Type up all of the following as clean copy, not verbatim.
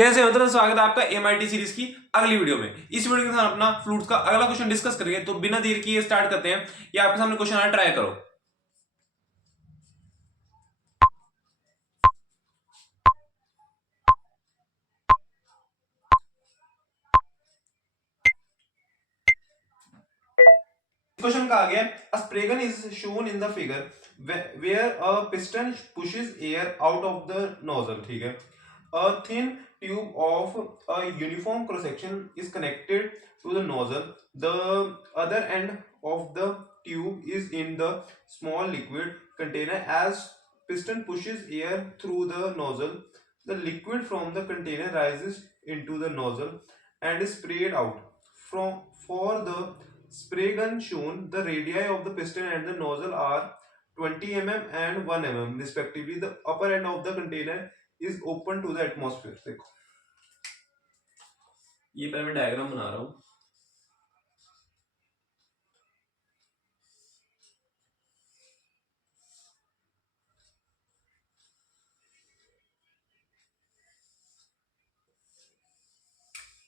कैसे मतलब स्वागत है आपका एमआईटी सीरीज की अगली वीडियो में। इस वीडियो के साथ अपना फ्लूट्स का अगला क्वेश्चन डिस्कस करेंगे, तो बिना देर किए स्टार्ट करते हैं। ये आपके सामने क्वेश्चन आया, ट्राई करो। क्वेश्चन का आ गया, a spragon is shown in the figure where a piston pushes air out of the nozzle, ठीक है। A thin tube of a uniform cross section is connected to the nozzle. The other end of the tube is in the small liquid container. As piston pushes air through the nozzle, the liquid from the container rises into the nozzle and is sprayed out. For the spray gun shown, the radii of the piston and the nozzle are 20 mm and 1 mm respectively. The upper end of the container is open to the atmosphere. देखो, ये पहले मैं diagram बना रहा हूं।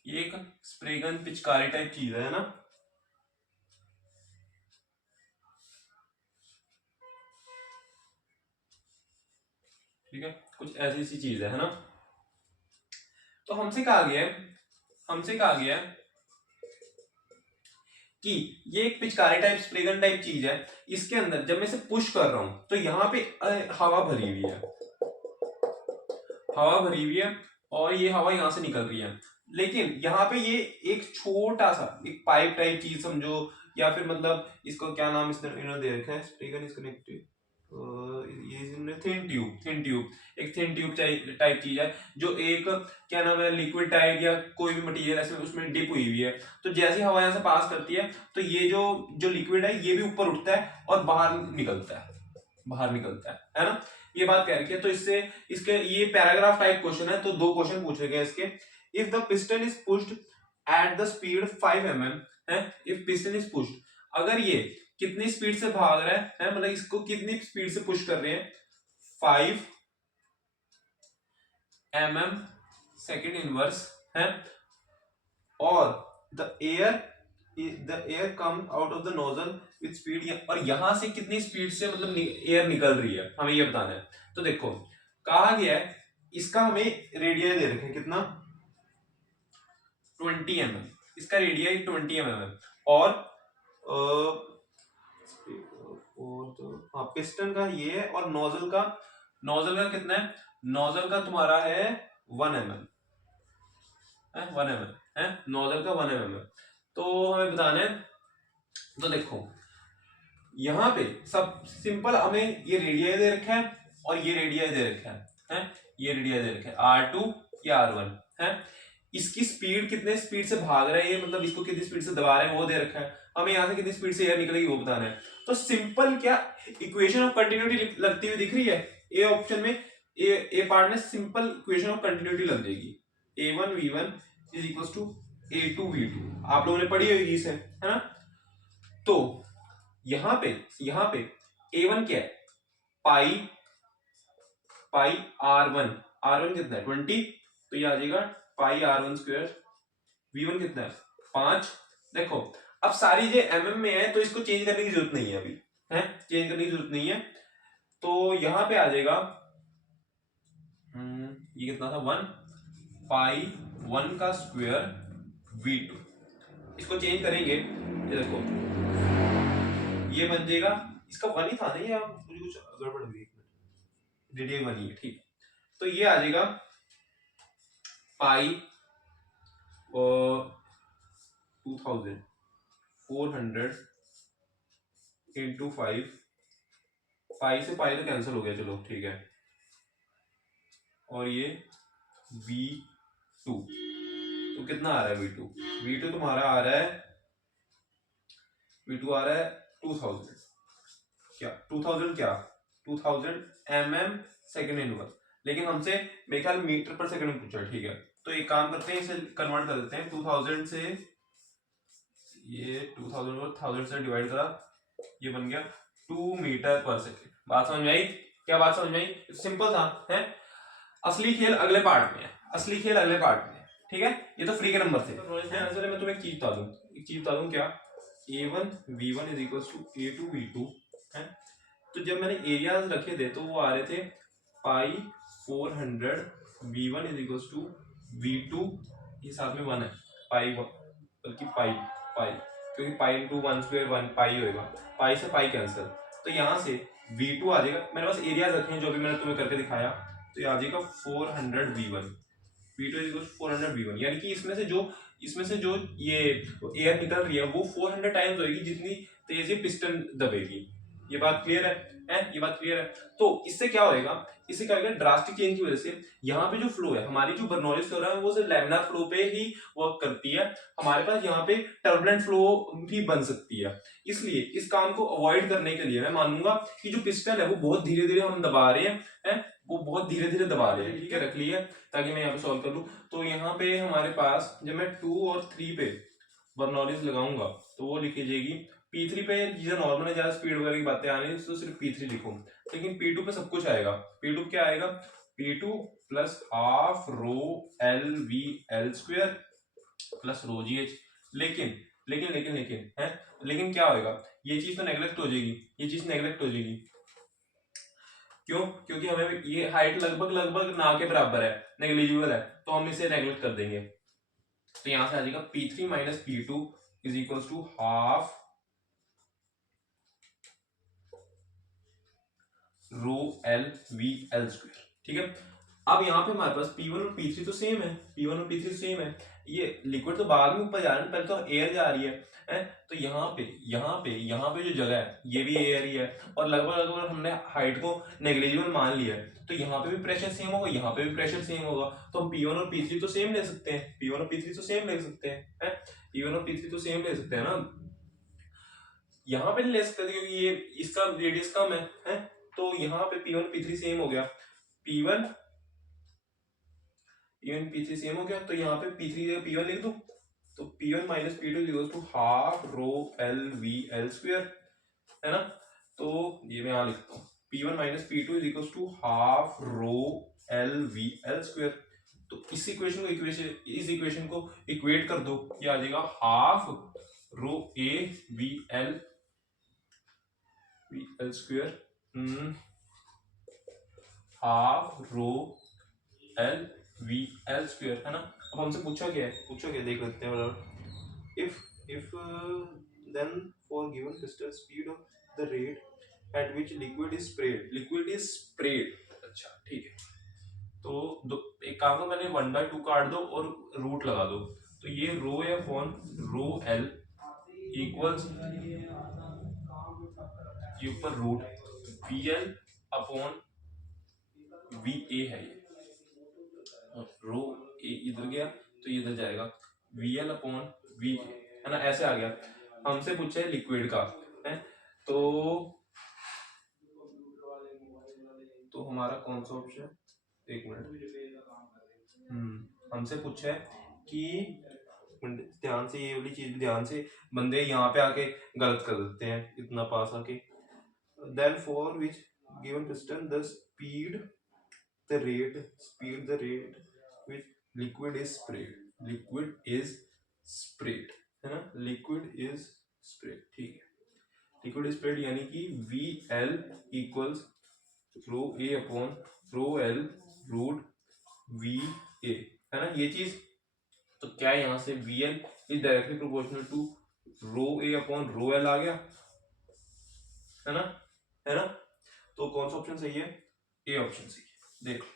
ये एक spray gun पिचकारी टाइप चीज है ना। ठीक है, कुछ ऐसी सी चीज है ना। तो हमसे कहा गया है कि ये एक पिचकारी टाइप स्प्रे गन टाइप चीज है। इसके अंदर जब मैं इसे पुश कर रहा हूं तो यहाँ पे हवा भरी हुई है, और ये हवा यहां से निकल रही है। लेकिन यहाँ पे ये एक छोटा सा एक पाइप टाइप चीज समझो, या फिर मतलब इसको क्या नाम इन्होंने दे रखा है, स्प्रे गन इज कनेक्टेड, ये थिन ट्यूब एक थिन ट्यूब टाइप चीज है, जो एक क्या नाम है लिक्विड टाइप या कोई भी मटेरियल ऐसे उसमें डिप हुई है। तो जैसे हवा यहाँ से पास करती है तो ये जो लिक्विड है ये भी ऊपर उठता है और बाहर निकलता है ना। ये बात कह रखी है। तो इससे इसके ये पैराग्राफ टाइप क्वेश्चन है, तो दो क्वेश्चन पूछे गए इसके। If the piston is pushed at the speed 5 mm है, इफ पिस्टन इज पुश्ड, अगर ये कितनी स्पीड से भाग रहा है मतलब इसको कितनी स्पीड से पुश कर रहे हैं, 5 mm सेकेंड इनवर्स है, और the air come out of the nozzle with speed, और यहां से कितनी स्पीड से मतलब एयर निकल रही है, हमें ये बताना है। तो देखो कहा गया है इसका हमें रेडियस दे रखे कितना, 20 mm, इसका रेडियस 20 mm है। और तो पिस्टन का ये है, और नोजल का कितना है, नोजल का तुम्हारा है 1 mm है, 1 mm है, नोजल का 1 mm है। तो हमें बताना है। तो देखो यहाँ पे सब सिंपल, हमें ये रेडियस दे रखा है और ये रेडियस दे रखा है, ये रेडियस दे रखा है R2 या R1 है। इसकी स्पीड कितने स्पीड से भाग रहा है ये, मतलब इसको कितनी स्पीड से दबा रहे हैं वो दे रखा है। हमें यहाँ से कितनी स्पीड से एयर निकलेगी वो बताना है। तो सिंपल क्या इक्वेशन ऑफ कंटिन्यूटी लगती हुई दिख रही है, ए ऑप्शन में, ए पार्ट में सिंपल इक्वेशन ऑफ कंटिन्यूटी लग जाएगी। A1 V1 is equal to A2 V2, आप लोगों ने पढ़ी होगी इसे, है ना। तो यहाँ पे A1 क्या है, पाई R1 कितना है 20, तो ये आ जाएगा पाई R1 स्क्वायर। V1 कितना है 5। देखो अब सारी जो mm में है तो इसको चेंज करने की जरूरत नहीं है, अभी है चेंज करने की जरूरत नहीं है। तो यहाँ पे आ जाएगा ये कितना था 1 पाई 1 का स्क्वायर V2, इसको चेंज करेंगे, ये देखो ये बन जाएगा, इसका 1 ही था ना, ये मुझे कुछ गड़बड़ हुई, रेडियस 1 ही है, ठीक। तो ये आ जाएगा पाई 2400 इंटू 5, से पाई तो कैंसिल हो गया, चलो ठीक है। और ये V2 तो कितना आ रहा है, V2 तुम्हारा आ रहा है, V2 आ रहा है 2000 mm सेकेंड इनवर्स, लेकिन हमसे मेरे ख्याल मीटर पर सेकंड पूछा, ठीक है। तो एक काम करते हैं, इसे कन्वर्ट कर देते हैं 2000 से, ये 2000 को 1000 से डिवाइड करा, ये बन गया 2 मीटर पर सेकेंड। बात समझ में आई, क्या बात समझ में आई, सिंपल था है। असली खेल अगले पार्ट में है, असली खेल अगले पार्ट में, ठीक है। ये तो फ्री के नंबर थे। आंसर है, मैं तुम्हें एक चीज बता दूं क्या, a1 v1 is equal to a2 v2 है। तो जब मैंने एरियाज रखे थे तो वो आ रहे थे पाई 400 v1 is equal to v2, ये साथ में 1 है, पाई बल्कि पाई पाई क्योंकि पाई इंटू 1 स्क्वायर 1 पाई होएगा, पाई से पाई कैंसिल, तो यहाँ से v2 आ जाएगा। मेरे पास एरियाज रखे हैं जो भी मैंने तुम्हें करके दिखाया, तो ये आ जाएगा 400 v1 v2 is equal 400 v1, यानी कि इसमें से जो ये एयर निकल रही है वो 400 टाइम्स होगी जितनी तेज ये पिस्टन दबेगी। ये बात क्लियर है? ये बात क्लियर है? तो इससे क्या होएगा, ड्रास्टिक चेंज की वजह से यहाँ पे जो फ्लो है, हमारी जो बर्नौली फ्लो है वो सिर्फ लैमिनार फ्लो पे ही वर्क करती है। हमारे पास यहाँ पे टर्बुलेंट फ्लो भी बन सकती है। इसलिए इस काम को अवॉइड करने के लिए मैं मानूंगा कि जो पिस्टन है वो बहुत धीरे धीरे हम दबा रहे हैं, वो बहुत धीरे धीरे दबा रहे हैं, ठीक है। रख लिया ताकि मैं यहाँ पे सॉल्व कर लूँ। तो यहाँ पे हमारे पास जब मैं 2 और 3 पे बर्नौलीज लगाऊंगा तो वो लिखी जाएगी, P3 पे चीजें नॉर्मल है, ज्यादा स्पीड वगैरह की बातें आनी है तो सिर्फ P3 लिखो, लेकिन P2 पे सब कुछ आएगा। P2 क्या आएगा, P2 plus half rho L V L square plus रो जी एच। लेकिन लेकिन लेकिन लेकिन है लेकिन क्या होएगा, ये चीज तो नेग्लेक्ट हो जाएगी, ये चीज नेग्लेक्ट हो जाएगी। क्यों? क्योंकि हमें ये हाइट लगभग ना के बराबर है, नेग्लिजिबल है, तो हम इसे नेग्लेक्ट कर देंगे। तो यहां से आ जाएगा P3 minus P2 is equal to half rho L V L square, ठीक है। अब यहाँ पे हमारे पास P1 और P3 तो सेम है, P1 और P3 सेम है। ये लिक्विड तो बाद में ऊपर जा रहा है, पहले तो एयर जा रही है, तो यहाँ पे जो जगह है ये भी एयर ही है, और लगभग हमने हाइट को नेग्लिजिबल मान लिया है, तो यहाँ पे भी प्रेशर सेम होगा, यहाँ पे भी प्रेशर सेम होगा, तो हम P1 और P3 तो सेम ले सकते हैं, P1 और P3 तो सेम ले सकते हैं, P1 और P3 तो सेम ले सकते हैं ना। यहाँ पे नहीं ले सकते क्योंकि ये इसका रेडियस कम है, तो यहाँ पे P1 P3 सेम हो गया, P1 P3 सेम हो गया, तो यहाँ पे P3 जगह P1 लिख दो, तो P1 minus P2 equals to half rho L V L square, है ना। तो ये मैं यहाँ लिखता हूँ, P1 minus P2 is equals to half rho L V L square. तो इस इक्वेशन को इक्वेट कर दो, ये आ जाएगा half rho A V L square half rho L V L square, है ना। अब हमसे पूछा क्या है, देख लेते हैं। If then for given crystal speed of the rate at which liquid is spread, अच्छा ठीक है। तो एक काम करो, मैंने 1/2 काट दो और रूट लगा दो, तो ये rho A upon rho L equals ये ऊपर root V L upon V A है, ये रो ए इधर गया तो ये इधर जाएगा, वी एल अपॉन वी, है ना, ऐसे आ गया। हमसे पूछा है लिक्विड का, है तो हमारा कौन सा ऑप्शन, एक मिनट, हमसे पूछा है कि ध्यान से, ये वाली चीज ध्यान से, बंदे यहाँ पे आके गलत कर देते हैं इतना पास आके। Then for which given piston the speed the rate which liquid is spread, है ना, लिक्विड इज स्प्रेड, ठीक है। लिक्विड इज स्प्रेड यानी कि V L equals rho A upon rho L root V A, है ना, ये चीज। तो क्या है, यहां से V L is directly proportional to rho A upon rho L आ गया, है ना। तो कौन सा ऑप्शन सही है, ए ऑप्शन सही है, देख लो।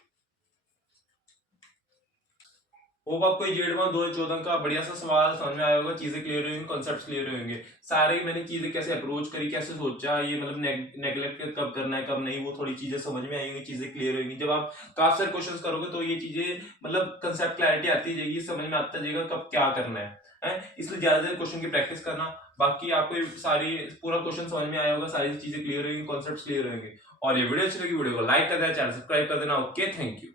होप आपको जेड 2014 का बढ़िया सा सवाल समझ में आया होगा, चीजें क्लियर होंगी, कॉन्सेप्ट्स क्लियर होंगे सारे। मैंने चीजें कैसे अप्रोच करी, कैसे सोचा, ये मतलब नेग्लेक्ट कब करना है कब नहीं, वो थोड़ी चीजें समझ में आएंगी, चीजें क्लियर होंगी। जब आप काफी सारे क्वेश्चंस करोगे तो ये चीजें मतलब कंसेप्ट क्लैरिटी आती जाएगी, समझ में आता जाएगा कब क्या करना है, इसलिए ज्यादा ज्यादा क्वेश्चन की प्रैक्टिस करना। बाकी आपको सारी पूरा क्वेश्चन समझ में आया होगा, सारी चीजें क्लियर होंगी, कॉन्सेप्ट क्लियर होंगे। और ये वीडियो अच्छी लगी, वीडियो को लाइक कर देना, चैनल सब्सक्राइब कर देना। Okay, thank you.